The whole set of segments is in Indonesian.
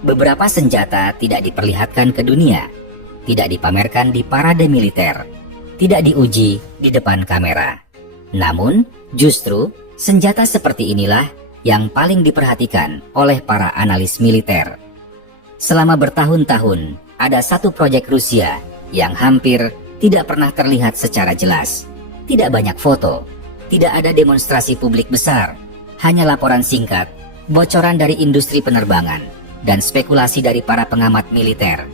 Beberapa senjata tidak diperlihatkan ke dunia, tidak dipamerkan di parade militer, tidak diuji di depan kamera. Namun, justru senjata seperti inilah yang paling diperhatikan oleh para analis militer. Selama bertahun-tahun, ada satu proyek Rusia yang hampir tidak pernah terlihat secara jelas. Tidak banyak foto, tidak ada demonstrasi publik besar, hanya laporan singkat, bocoran dari industri penerbangan, dan spekulasi dari para pengamat militer.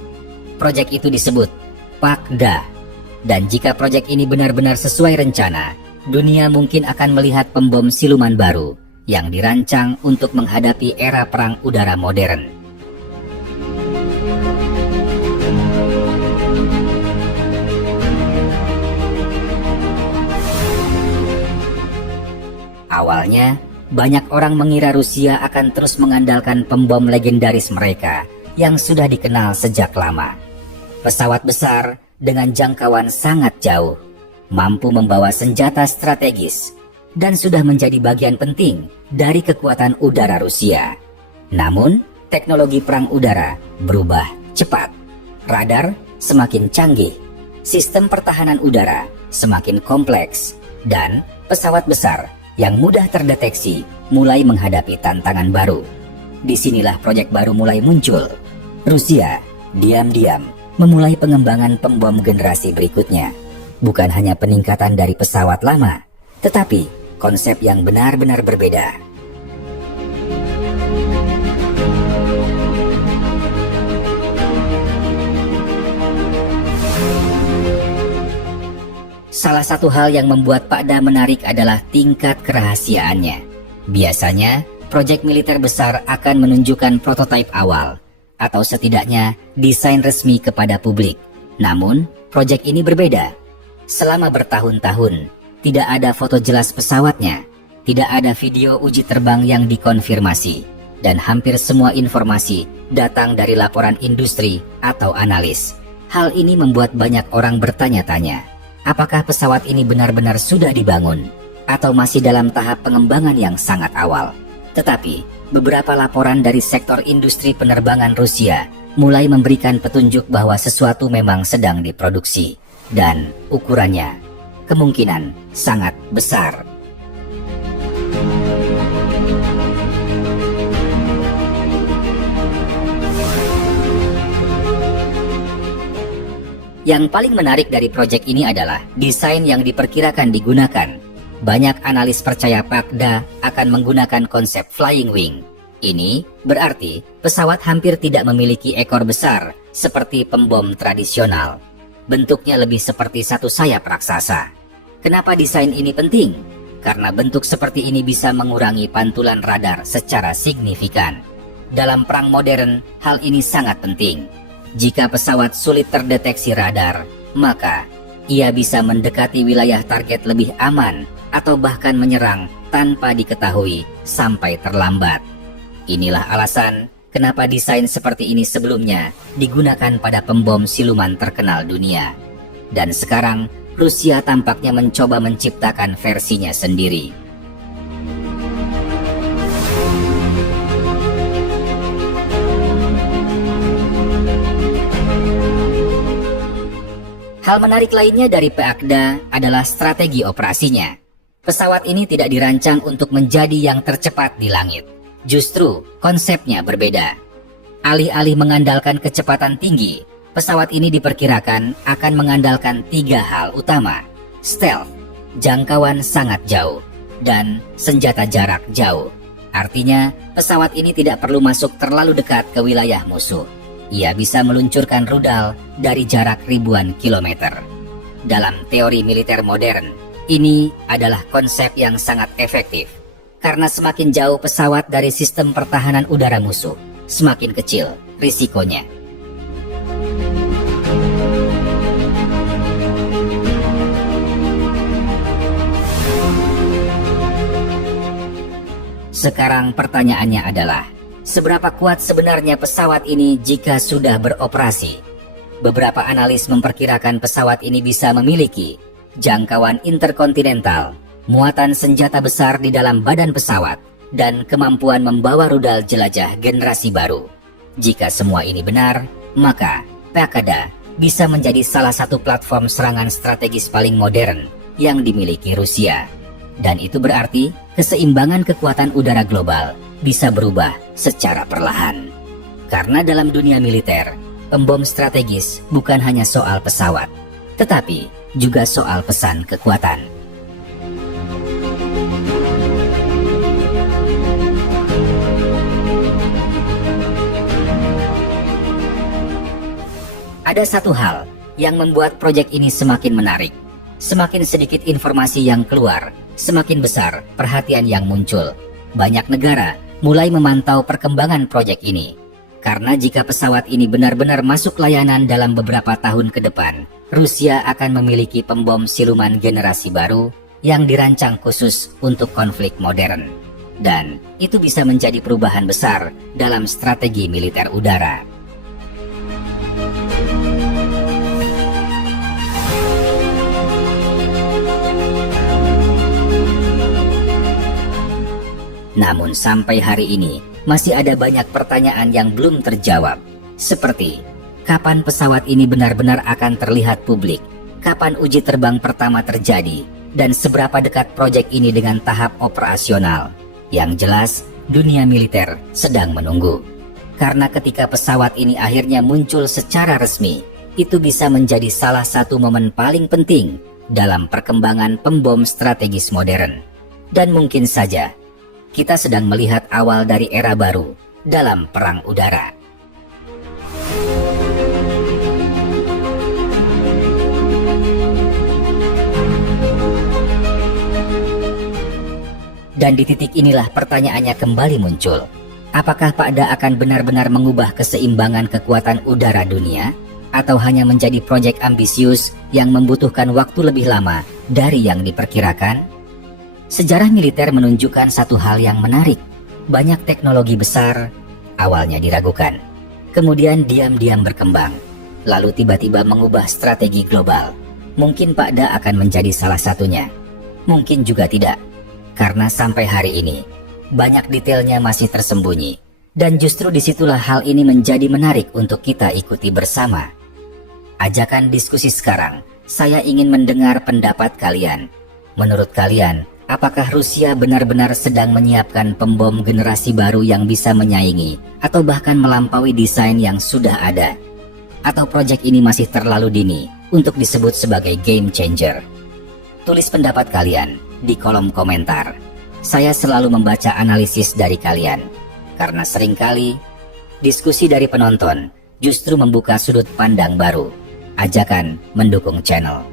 Proyek itu disebut PAKDA, dan jika proyek ini benar-benar sesuai rencana, dunia mungkin akan melihat pembom siluman baru yang dirancang untuk menghadapi era perang udara modern. Awalnya, banyak orang mengira Rusia akan terus mengandalkan pembom legendaris mereka yang sudah dikenal sejak lama. Pesawat besar dengan jangkauan sangat jauh, mampu membawa senjata strategis, dan sudah menjadi bagian penting dari kekuatan udara Rusia. Namun, teknologi perang udara berubah cepat. Radar semakin canggih, sistem pertahanan udara semakin kompleks, dan pesawat besar yang mudah terdeteksi mulai menghadapi tantangan baru. Disinilah proyek baru mulai muncul. Rusia diam-diam memulai pengembangan pembom generasi berikutnya. Bukan hanya peningkatan dari pesawat lama, tetapi konsep yang benar-benar berbeda. Salah satu hal yang membuat PAKDA menarik adalah tingkat kerahasiaannya. Biasanya, proyek militer besar akan menunjukkan prototipe awal, atau setidaknya desain resmi kepada publik. Namun, proyek ini berbeda. Selama bertahun-tahun, tidak ada foto jelas pesawatnya, tidak ada video uji terbang yang dikonfirmasi, dan hampir semua informasi datang dari laporan industri atau analis. Hal ini membuat banyak orang bertanya-tanya. Apakah pesawat ini benar-benar sudah dibangun atau masih dalam tahap pengembangan yang sangat awal? Tetapi, beberapa laporan dari sektor industri penerbangan Rusia mulai memberikan petunjuk bahwa sesuatu memang sedang diproduksi, dan ukurannya kemungkinan sangat besar. Yang paling menarik dari proyek ini adalah desain yang diperkirakan digunakan. Banyak analis percaya PAKDA akan menggunakan konsep flying wing. Ini berarti pesawat hampir tidak memiliki ekor besar seperti pembom tradisional. Bentuknya lebih seperti satu sayap raksasa. Kenapa desain ini penting? Karena bentuk seperti ini bisa mengurangi pantulan radar secara signifikan. Dalam perang modern, hal ini sangat penting. Jika pesawat sulit terdeteksi radar, maka ia bisa mendekati wilayah target lebih aman atau bahkan menyerang tanpa diketahui sampai terlambat. Inilah alasan kenapa desain seperti ini sebelumnya digunakan pada pembom siluman terkenal dunia. Dan sekarang Rusia tampaknya mencoba menciptakan versinya sendiri. Hal menarik lainnya dari PAKDA adalah strategi operasinya. Pesawat ini tidak dirancang untuk menjadi yang tercepat di langit. Justru, konsepnya berbeda. Alih-alih mengandalkan kecepatan tinggi, pesawat ini diperkirakan akan mengandalkan 3 hal utama: stealth, jangkauan sangat jauh, dan senjata jarak jauh. Artinya, pesawat ini tidak perlu masuk terlalu dekat ke wilayah musuh. Ia bisa meluncurkan rudal dari jarak ribuan kilometer. Dalam teori militer modern, ini adalah konsep yang sangat efektif. Karena semakin jauh pesawat dari sistem pertahanan udara musuh, semakin kecil risikonya. Sekarang pertanyaannya adalah, seberapa kuat sebenarnya pesawat ini jika sudah beroperasi? Beberapa analis memperkirakan pesawat ini bisa memiliki jangkauan interkontinental, muatan senjata besar di dalam badan pesawat, dan kemampuan membawa rudal jelajah generasi baru. Jika semua ini benar, maka Pakda bisa menjadi salah satu platform serangan strategis paling modern yang dimiliki Rusia. Dan itu berarti keseimbangan kekuatan udara global bisa berubah secara perlahan. Karena dalam dunia militer, pembom strategis bukan hanya soal pesawat, tetapi juga soal pesan kekuatan. Ada satu hal yang membuat proyek ini semakin menarik. Semakin sedikit informasi yang keluar, semakin besar perhatian yang muncul. Banyak negara mulai memantau perkembangan proyek ini. Karena jika pesawat ini benar-benar masuk layanan dalam beberapa tahun ke depan, Rusia akan memiliki pembom siluman generasi baru yang dirancang khusus untuk konflik modern. Dan itu bisa menjadi perubahan besar dalam strategi militer udara. Namun sampai hari ini, masih ada banyak pertanyaan yang belum terjawab. Seperti, kapan pesawat ini benar-benar akan terlihat publik? Kapan uji terbang pertama terjadi? Dan seberapa dekat proyek ini dengan tahap operasional? Yang jelas, dunia militer sedang menunggu. Karena ketika pesawat ini akhirnya muncul secara resmi, itu bisa menjadi salah satu momen paling penting dalam perkembangan pembom strategis modern. Dan mungkin saja, kita sedang melihat awal dari era baru dalam perang udara. Dan di titik inilah pertanyaannya kembali muncul. Apakah Pakda akan benar-benar mengubah keseimbangan kekuatan udara dunia? Atau hanya menjadi proyek ambisius yang membutuhkan waktu lebih lama dari yang diperkirakan? Sejarah militer menunjukkan satu hal yang menarik. Banyak teknologi besar awalnya diragukan, kemudian diam-diam berkembang, lalu tiba-tiba mengubah strategi global. Mungkin Pakda akan menjadi salah satunya, mungkin juga tidak, karena sampai hari ini banyak detailnya masih tersembunyi. Dan justru disitulah hal ini menjadi menarik untuk kita ikuti bersama. Ajakan diskusi sekarang, saya ingin mendengar pendapat kalian. Menurut kalian, apakah Rusia benar-benar sedang menyiapkan pembom generasi baru yang bisa menyaingi atau bahkan melampaui desain yang sudah ada? Atau proyek ini masih terlalu dini untuk disebut sebagai game changer? Tulis pendapat kalian di kolom komentar. Saya selalu membaca analisis dari kalian, karena seringkali diskusi dari penonton justru membuka sudut pandang baru. Ajakan mendukung channel.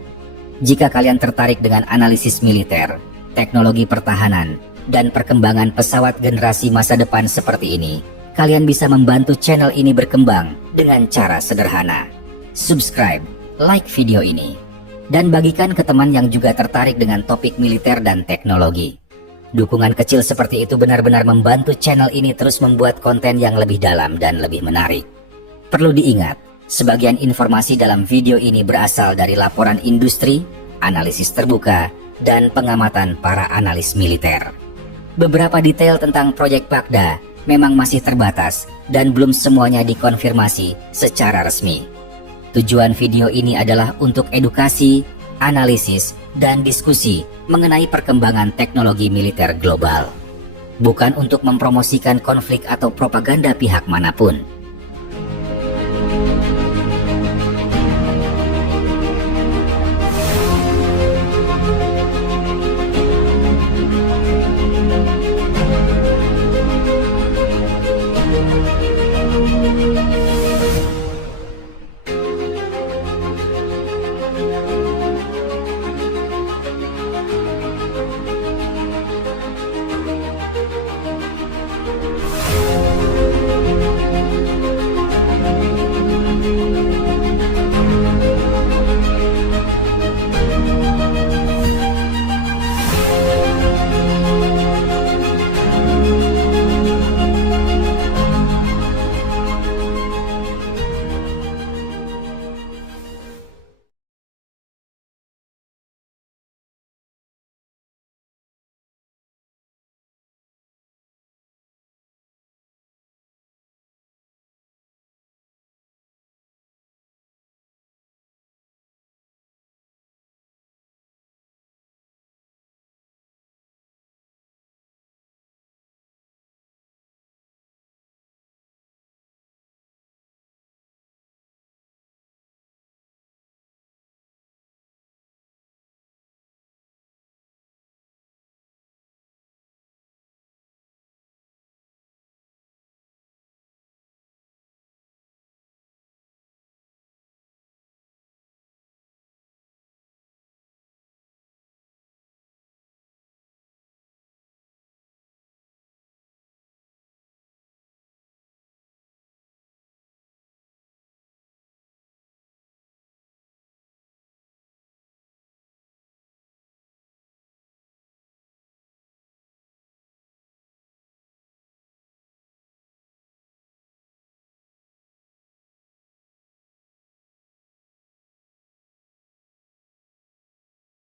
Jika kalian tertarik dengan analisis militer, teknologi pertahanan, dan perkembangan pesawat generasi masa depan seperti ini, kalian bisa membantu channel ini berkembang dengan cara sederhana. Subscribe, like video ini, dan bagikan ke teman yang juga tertarik dengan topik militer dan teknologi. Dukungan kecil seperti itu benar-benar membantu channel ini terus membuat konten yang lebih dalam dan lebih menarik. Perlu diingat, sebagian informasi dalam video ini berasal dari laporan industri, analisis terbuka, dan pengamatan para analis militer. Beberapa detail tentang proyek Pakda memang masih terbatas dan belum semuanya dikonfirmasi secara resmi. Tujuan video ini adalah untuk edukasi, analisis, dan diskusi mengenai perkembangan teknologi militer global. Bukan untuk mempromosikan konflik atau propaganda pihak manapun.